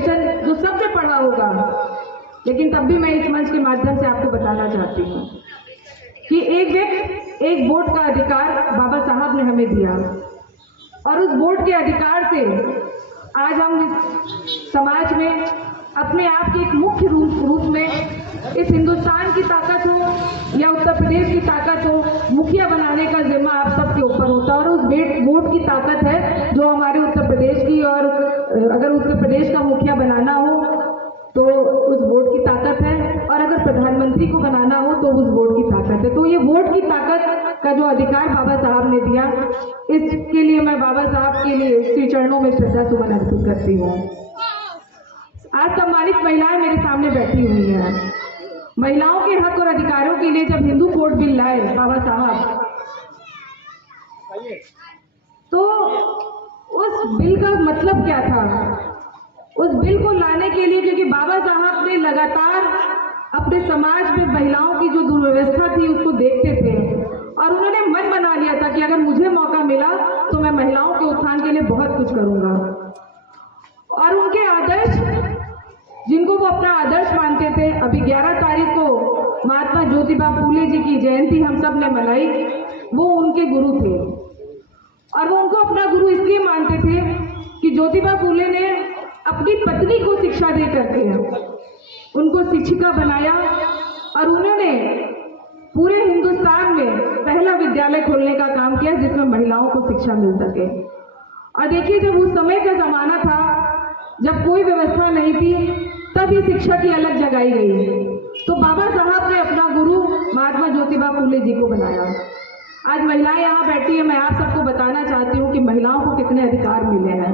Qualification जो सबने पढ़ा होगा, लेकिन तब भी मैं इस मंच के माध्यम से आपको बताना चाहती हूँ कि एक व्यक्ति एक वोट का अधिकार बाबा साहब ने हमें दिया, और उस वोट के अधिकार से आज हम इस समाज में अपने आप के एक मुख्य रूप में इस हिंदुस्तान की ताकत हो या उत्तर प्रदेश की ताकत हो, मुखिया बनाने का जिम्मा आप सबके ऊपर होता है। और उस वोट की ताकत है जो हमारे उत्तर प्रदेश की, और अगर उत्तर प्रदेश का मुखिया बनाना हो तो उस वोट की ताकत है, और अगर प्रधानमंत्री को बनाना हो तो उस वोट की ताकत है। तो ये वोट की ताकत का जो अधिकार बाबा साहब ने दिया, इसके लिए मैं बाबा साहब के लिए श्री चरणों में श्रद्धा सुमन अर्पित करती हूँ। आज सम्मानित महिलाएं मेरे सामने बैठी हुई हैं। महिलाओं के हक और अधिकारों के लिए जब हिंदू कोड बिल लाए बाबा साहब, तो उस बिल का मतलब क्या था? उस बिल को लाने के लिए, क्योंकि बाबा साहब ने लगातार अपने समाज में महिलाओं की जो दुर्व्यवस्था थी उसको देखते थे, और उन्होंने मन बना लिया था कि अगर मुझे मौका मिला तो मैं महिलाओं के उत्थान के लिए बहुत कुछ करूंगा। और उनके आदर्श, जिनको वो अपना आदर्श मानते थे, अभी 11 तारीख को महात्मा ज्योतिबा फूले जी की जयंती हम सब ने मनाई, वो उनके गुरु थे। और वो उनको अपना गुरु इसलिए मानते थे कि ज्योतिबा फूले ने अपनी पत्नी को शिक्षा दे करके उनको शिक्षिका बनाया, और उन्होंने पूरे हिंदुस्तान में पहला विद्यालय खोलने का काम किया जिसमें महिलाओं को शिक्षा मिल सके। और देखिए, जब उस समय का जमाना था, जब कोई व्यवस्था नहीं थी, तब ही शिक्षा की अलग जगाई गई। तो बाबा साहब ने अपना गुरु महात्मा ज्योतिबा फूले जी को बनाया। आज महिलाएं यहाँ बैठी है, मैं आप सबको बताना चाहती हूँ कि महिलाओं को कितने अधिकार मिले हैं।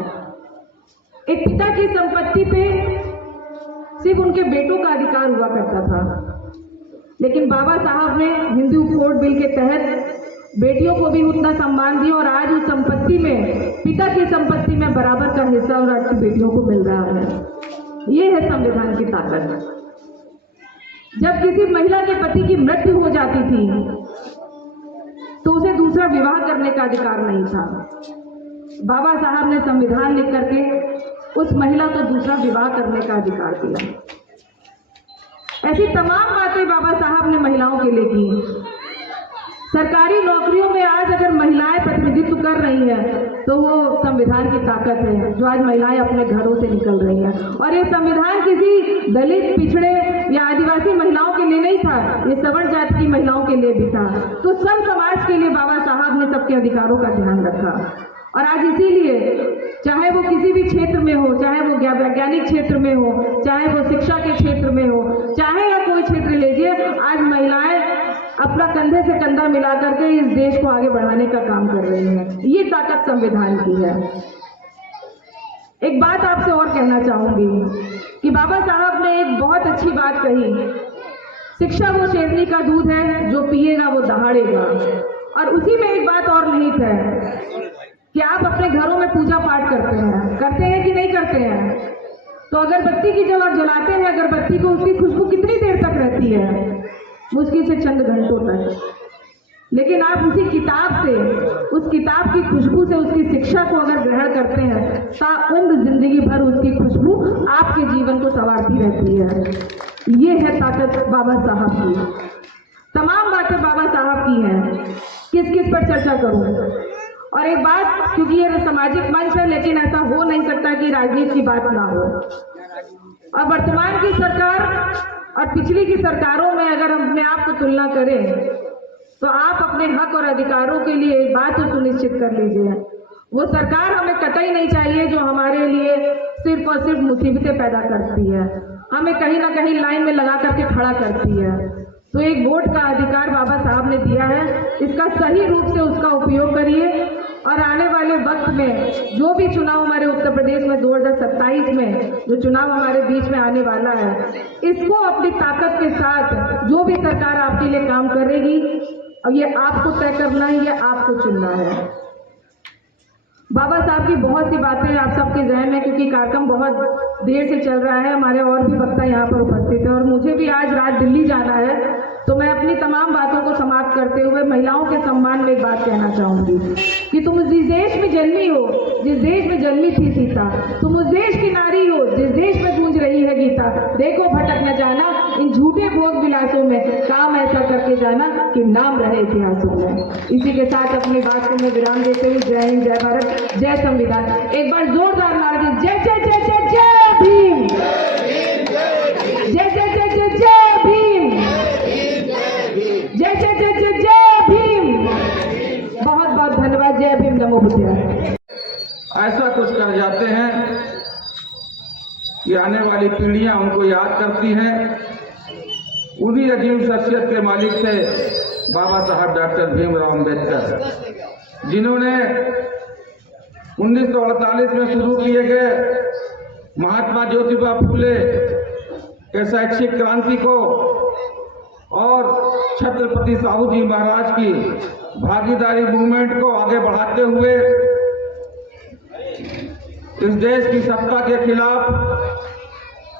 एक पिता की संपत्ति पे सिर्फ उनके बेटों का अधिकार हुआ करता था, लेकिन बाबा साहब ने हिंदू कोड बिल के तहत बेटियों को भी उतना सम्मान दिया, और आज उस संपत्ति में, पिता की संपत्ति में बराबर का हिस्सा और आज की बेटियों को मिल रहा है। ये है संविधान की ताकत। जब किसी महिला के पति की मृत्यु हो जाती थी तो उसे दूसरा विवाह करने का अधिकार नहीं था। बाबा साहब ने संविधान लिख करके उस महिला को दूसरा विवाह करने का अधिकार दिया। ऐसी तमाम बातें बाबा साहब ने महिलाओं के लिए की। सरकारी नौकरियों में आज अगर महिलाएं प्रतिनिधित्व कर रही हैं तो वो संविधान की ताकत है, जो आज महिलाएं अपने घरों से निकल रही हैं। और ये संविधान किसी दलित, पिछड़े या आदिवासी महिलाओं के लिए नहीं था, ये सवर्ण जाति की महिलाओं के लिए भी था। तो सब समाज के लिए बाबा साहब ने सबके अधिकारों का ध्यान रखा। और आज इसीलिए, चाहे वो किसी भी क्षेत्र में हो, चाहे वो वैज्ञानिक क्षेत्र में हो, चाहे वो शिक्षा के क्षेत्र में हो, चाहे या कोई क्षेत्र लीजिए, आज महिलाएं अपना कंधे से कंधा मिला करके इस देश को आगे बढ़ाने का काम कर रही हैं। ये ताकत संविधान की है। एक बात आपसे और कहना चाहूंगी कि बाबा साहब ने एक बहुत अच्छी बात कही, शिक्षा वो शेरनी का दूध है, जो पिएगा वो दहाड़ेगा। और उसी में एक बात और निहित है कि आप अपने घरों में पूजा पाठ करते हैं कि नहीं करते हैं? तो अगरबत्ती की जब आप जलाते हैं अगरबत्ती को, उसकी खुशबू कितनी देर तक रहती है? मुश्किल से चंद घंटों तक। लेकिन आप उसी किताब से, उस किताब की खुशबू से, उसकी शिक्षा को अगर ग्रहण करते हैं, ताउम्र जिंदगी भर उसकी खुशबू आपके जीवन को संवारती रहती है। ये है ताकत बाबा साहब की। तमाम बातें बाबा साहब की हैं, किस किस पर चर्चा करूं? और एक बात, क्योंकि ये सामाजिक मंच है, लेकिन ऐसा हो नहीं सकता कि राजनीति की बात ना हो। और वर्तमान की सरकार और पिछली की सरकारों में अगर हम अपने आप को तुलना करें तो आप अपने हक और अधिकारों के लिए एक बात तो सुनिश्चित कर लीजिए, वो सरकार हमें कतई नहीं चाहिए जो हमारे लिए सिर्फ और सिर्फ मुसीबतें पैदा करती है, हमें कहीं ना कहीं लाइन में लगा करके खड़ा करती है। तो एक वोट का अधिकार बाबा साहब ने दिया है, इसका सही रूप से उसका उपयोग करिए। और आने वाले वक्त में जो भी चुनाव हमारे उत्तर प्रदेश में 2027 में जो चुनाव हमारे बीच में आने वाला है, इसको अपनी ताकत के साथ जो भी सरकार आपके लिए काम करेगी, और ये आपको तय करना है, ये आपको चुनना है। बाबा साहब की बहुत सी बातें आप सबके जहन में, क्योंकि कार्यक्रम बहुत देर से चल रहा है, हमारे और भी वक्ता यहाँ पर उपस्थित है, और मुझे भी आज रात दिल्ली जाना है, तो मैं अपनी तमाम बातों को समाप्त करते हुए महिलाओं के सम्मान में एक बात कहना चाहूंगी कि तुम जिस देश में जन्मी हो, जिस देश में जन्मी थी सीता, तुम उस देश की नारी हो जिस देश में देखो भटक न जाना इन झूठे भोग विलासों में, काम ऐसा करके जाना कि नाम रहे इतिहासों में। इसी के साथ अपनी बात को मैं विराम देते हुए जय हिंद, जय भारत, जय संविधान। एक बार जोरदार नारा दी, जय जय जय जय जय भीम, जय जय जय जय जय भीम, जय जय जय जय जय भीम। बहुत बहुत धन्यवाद। जय भीम, नमो बुद्धाय। ऐसा कुछ कर जाते हैं कि आने वाली पीढ़ियां उनको याद करती हैं। उन्हीं अजीम शख्सियत के मालिक थे बाबा साहब डॉक्टर भीमराव अंबेडकर, जिन्होंने 1948 में शुरू किए गए महात्मा ज्योतिबा फूले के शैक्षिक क्रांति को और छत्रपति साहू जी महाराज की भागीदारी मूवमेंट को आगे बढ़ाते हुए इस देश की सत्ता के खिलाफ,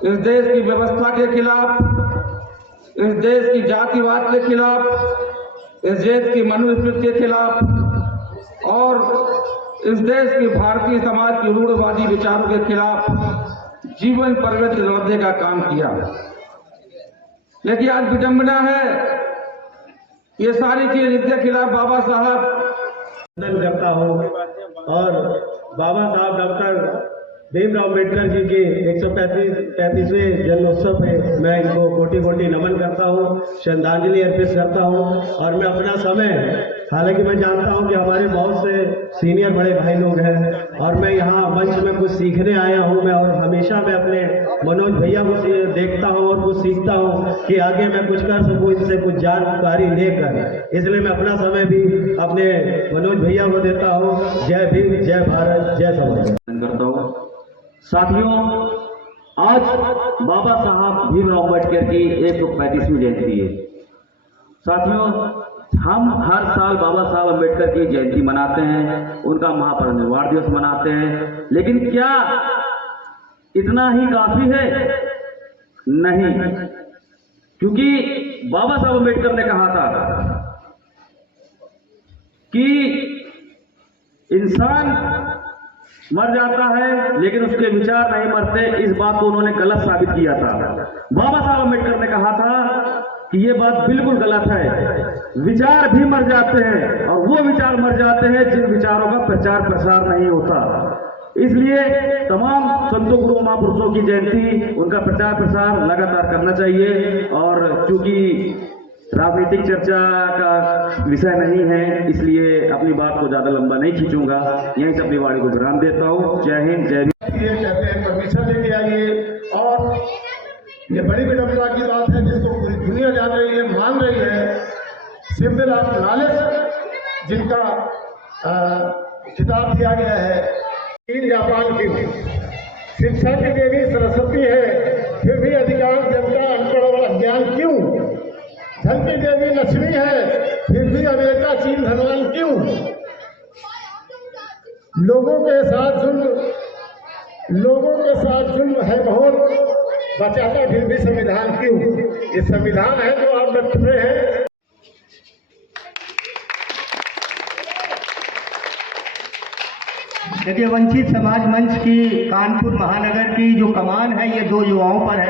इस देश की व्यवस्था के खिलाफ, इस देश की जातिवाद के खिलाफ, इस देश की मनुस्मृति के खिलाफ और इस देश की भारतीय समाज की रूढ़वादी विचारों के खिलाफ जीवन पर्यंत लड़ने का काम किया। लेकिन आज विडंबना है, ये सारी चीजें जिनके खिलाफ बाबा साहब करता हूँ और बाबा साहब डॉक्टर भीमराव अम्बेडकर जी के 135वें जन्मोत्सव पे मैं इनको कोटि कोटि नमन करता हूँ, श्रद्धांजलि अर्पित करता हूँ। और मैं अपना समय, हालांकि मैं जानता हूँ कि हमारे बहुत से सीनियर बड़े भाई लोग हैं और मैं यहाँ मंच में कुछ सीखने आया हूँ। मैं और हमेशा मैं अपने मनोज भैया को देखता हूँ और कुछ सीखता हूँ कि आगे मैं कुछ कर सकूँ, इनसे कुछ जानकारी लेकर। इसलिए मैं अपना समय भी अपने मनोज भैया को देता हूँ। जय भीम, जय भारत, जय संविधान करता हूँ। साथियों, आज बाबा साहब भीमराव अम्बेडकर की 135वीं जयंती है। साथियों, हम हर साल बाबा साहब अम्बेडकर की जयंती मनाते हैं, उनका महापरिनिर्वाण दिवस मनाते हैं, लेकिन क्या इतना ही काफी है? नहीं, क्योंकि बाबा साहब अम्बेडकर ने कहा था कि इंसान मर जाता है लेकिन उसके विचार नहीं मरते। इस बात को उन्होंने गलत साबित किया था। बाबा साहब अम्बेडकर ने कहा था कि ये बात बिल्कुल गलत है, विचार भी मर जाते हैं और वो विचार मर जाते हैं जिन विचारों का प्रचार प्रसार नहीं होता। इसलिए तमाम संतों गुरु महापुरुषों की जयंती, उनका प्रचार प्रसार लगातार करना चाहिए। और चूंकि राजनीतिक चर्चा का विषय नहीं है, इसलिए अपनी बात को ज्यादा लंबा नहीं खींचूंगा, यहीं से अपनी वाणी को विराम देता हूँ। जय हिंद, जय भीम। ये कहते हैं परमिशन लेके आइए और ये बड़ी विडंबना की बात है जिसको पूरी दुनिया जान रही है, मान रही है। शिवराम नाले जिनका खिताब दिया गया है, चीन जापान की शिक्षा की देवी सरस्वती है, फिर भी अधिकांश जनता अनपढ़ और अज्ञान क्यों? धन की देवी लक्ष्मी है, फिर भी अमेरिका चीन धनवान क्यों? लोगों के साथ जुल्म है बहुत, बचाता फिर भी संविधान क्यों? ये संविधान है जो आप रखे हैं। देखिए, वंचित समाज मंच की कानपुर महानगर की जो कमान है, ये 2 युवाओं पर है।